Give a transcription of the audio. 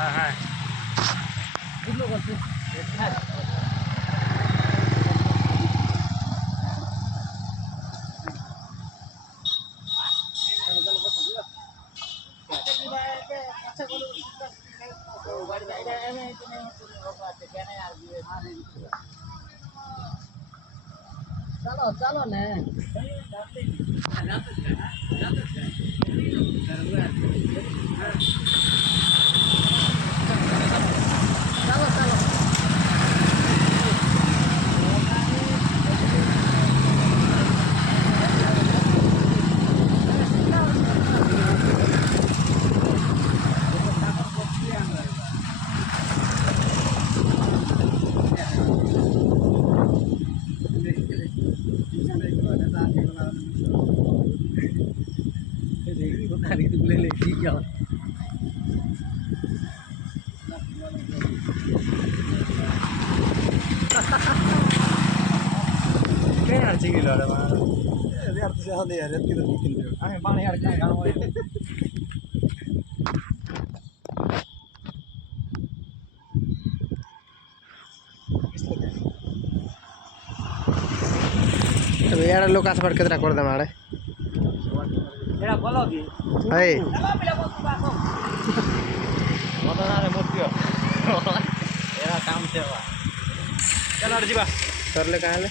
হ্যাঁ হ্যাঁ বুঝলো করছি चलो चलो ने चलो चलो पानी लोग आसपास केतना कर दे मारे एड़ा बोलो की है एला पिला को बासो मत ना रे मोतियो एड़ा काम सेवा चल अर्जीबा सरले कहां ले